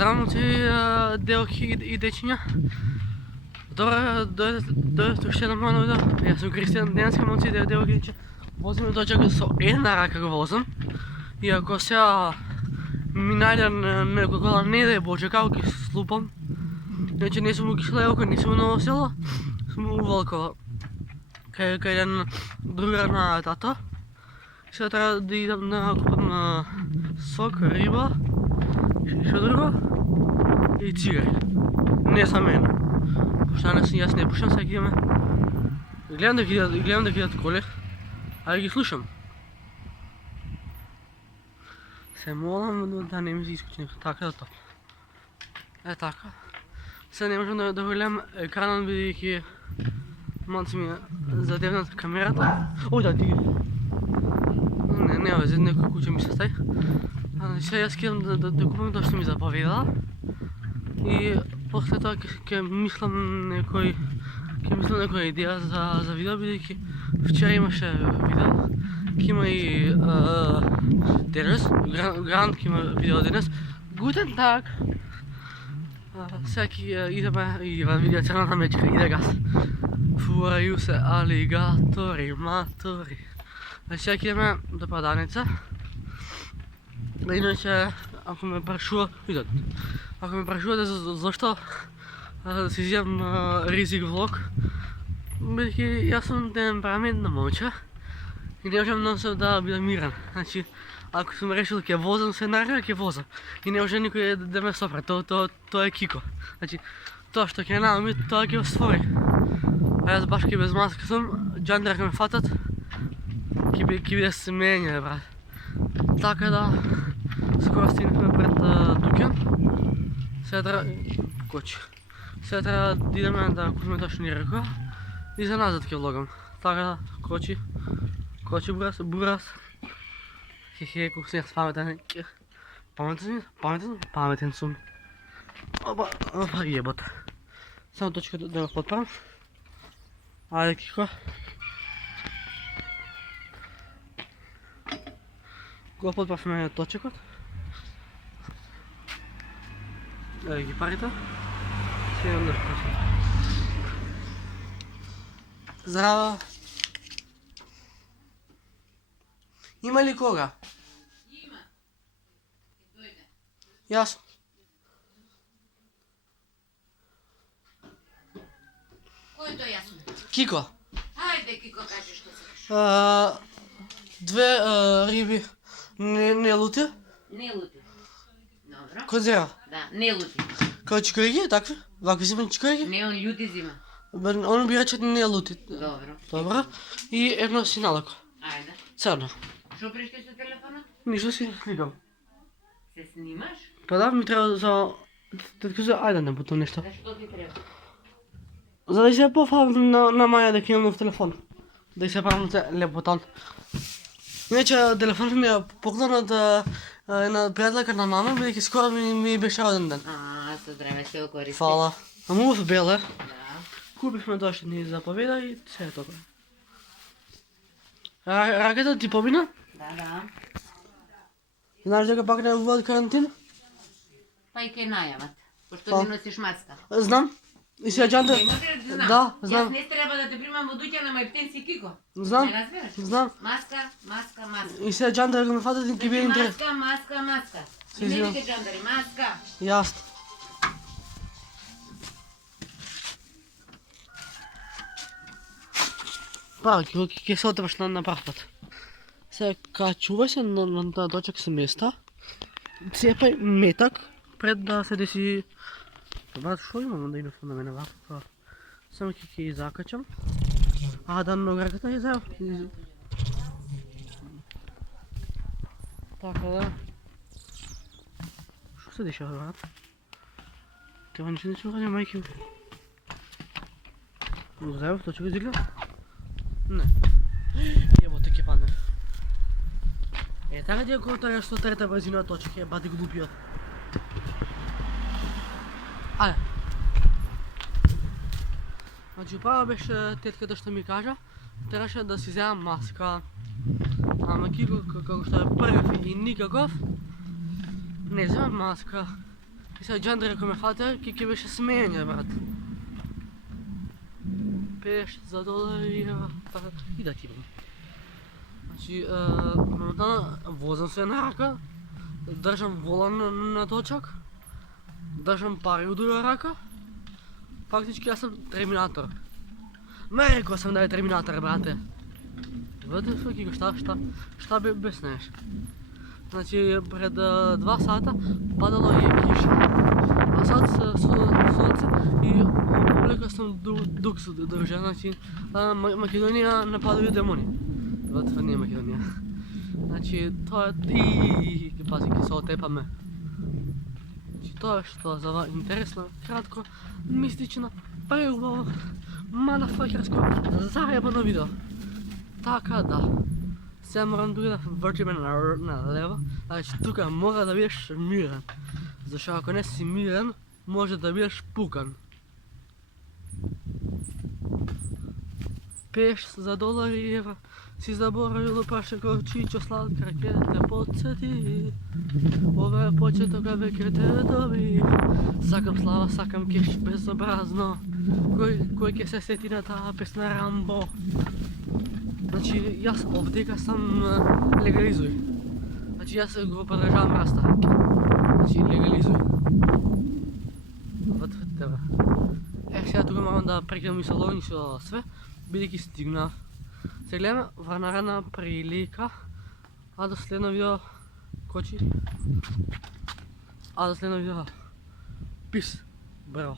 Поздравям ти, девки и дечиња. Добре, дојдете уште едно моје видео. Јас сум Кристијан, денеска момци девки и дечиња. Возиме дочак со една рака го возам. И ако сега ми најде некој кола, не да е Боже, како ги слупам. Иначе не сум у Кишлеевка, не сум у Ново село, сум у Волково. Кај еден другар на тато. Сега треба да идам да купам сок, риба, што друго и цигари. Не са мене. Пошто јас не пушам, сега идеме. Гледам да кидат коли, а да ги слушам. Се молам да не ми се исклучи некој. Така да топ. Е така. Сега не можам да го гледам екранот, бидејќи малце ми задевнат камерата. Ој да ти. Не, везе, некој куќе ми се стаи. Сега јас кидам да купам тоа што ми заповедала. И после тоа ќе мислам некоја идеја за видео, бидејќи вчера имаше видео. Ќе има и денес, Грант ќе има видео денес. Гутен так! Сега ќе идеме и во видео црната мечка, иде газ. Фурају се алигатори, матори. Сега ќе идеме до продавница. Иначе, ако ме прашувате зашто си изјавам ризик влог, бидејќи јас сум темпераментна момче и не можам нон-стоп да бидам мирен. Значи, ако сум решил ќе возам сценарија, ќе возам. И не може никој да ме сопре, тоа е Кико. Значи, тоа што ќе науми, тоа ќе оствори. А јас баш ке без маска сум, џандар ке ме фатат, ќе биде смење, брат. Така да, скоро стигнахме пред Дуќан. Сега треба... Кочи. Сега треба да идеме да купиме тоа што ни рекоа и за назад ќе влогам. Така да, кочи. Кочи бурас. Хе, колку сум јас паметен сум. Опа, јебот. Само точка да го подправам. Ајде, Кико. Го подправме точекот. Еве ги парите. Сега да вкусим. Здраво! Има ли кога? Има. Дојде. Јасно. Кој е тоа јасно? Кико. Ајде, Кико, кажи што сакаш. Две риби не лути. Не лути. Добро. Конзерва. Да, не лути. Као чикориги, такви? Вакви зимани чикориги? Не, он лути зима. Он би рече не лути. Добро. Добро. И едно синалако. Ајде. Црно. Што пришти со телефонот? Ништо си кликам. Се снимаш? Па да, ми треба за... Ајде не бутам нешто. Зашто ти треба? За да се пофалам на Маја да имам нов телефон. Да се правам лепотан. Иначе телефонот ми е поклонот една пријателка на мама, бидејќи скоро ми беше роден ден. Со време се окористи. Фала. А му беле. Да. Купивме тоа што ни заповеда и се е тоа. Ракета ти помина? Да. Знаеш дека пак не увод карантина? Па и кај најават. Пошто Па. не носиш маска. Знам. И сега џанта... Не може да знам. Да, знам. Јас не треба да те примам во Дуќан, ама и птен си Кико. Знам. Не разбираш? Знам. Маска. И сега џанта дека ме фатат и ќе биде интерес. Маска. Се И не извинам. вика џандари, маска. Јасно. Па, ќе се отраш на прав пат. Сега качува се на точак се места. Цепај метак пред да се деси... Брат, шо имам да идам на мене вака? Само ќе ги закачам. Да нограката ја зајав. Така да. Шо се дешава, брат? Треба ништо не се уради, мајке ми. Го зајав, тоа ќе го изигля? Не. Јеботе ќе падне. Така ти е кој што трета брзина точка, ќе бати глупиот. Ајде. Значи права беше тетката што ми кажа, требаше да си земам маска. Ама Кико како што е прв и никаков, не земам маска. И сега джандър, ако ме хвата, кики беше смеяния, брат. Пееш за $1 и да ти бъм. Значи, моментално возам се на ръка, държам волан на точак, държам пари от друга ръка. Фактически аз съм терминатор. Рекao sam da je Terminator, brate. Vidite svaki šta besneš. Znači, pred 2 sata padalo je kiša. A sad sunce i obleka sam duks držao. Znači, Makedonija napadaju demoni. Vidite, nije Makedonija. Znači, to je... Pazi, ki se otepa me. Znači, to je što za vas interesno, kratko, mistično, preljubo, motherfuckersko, zajebano video. Така да. Сега moram тук да въртиме налево. Значи тук мора да бидеш мирен. Защото ако не си мирен, може да бидеш пукан. Пееш за $1 и евро. Си заборавил да праща горчичо сладка ракета те подсети. Ова почеток векрите доби. Сакам слава, сакам кеш безобразно. Кој ќе се сети на таа песна Рамбо? Значи, јас овдека сам легализуј. Значи, јас го подржавам раста. Значи, легализуј. Вот тебе. Сега тука морам да прекинам мисълта и со све, бидејќи стигнав. Се гледаме во наредна прилика, а до следно видео кочи. А до следно видео. Пис, бро.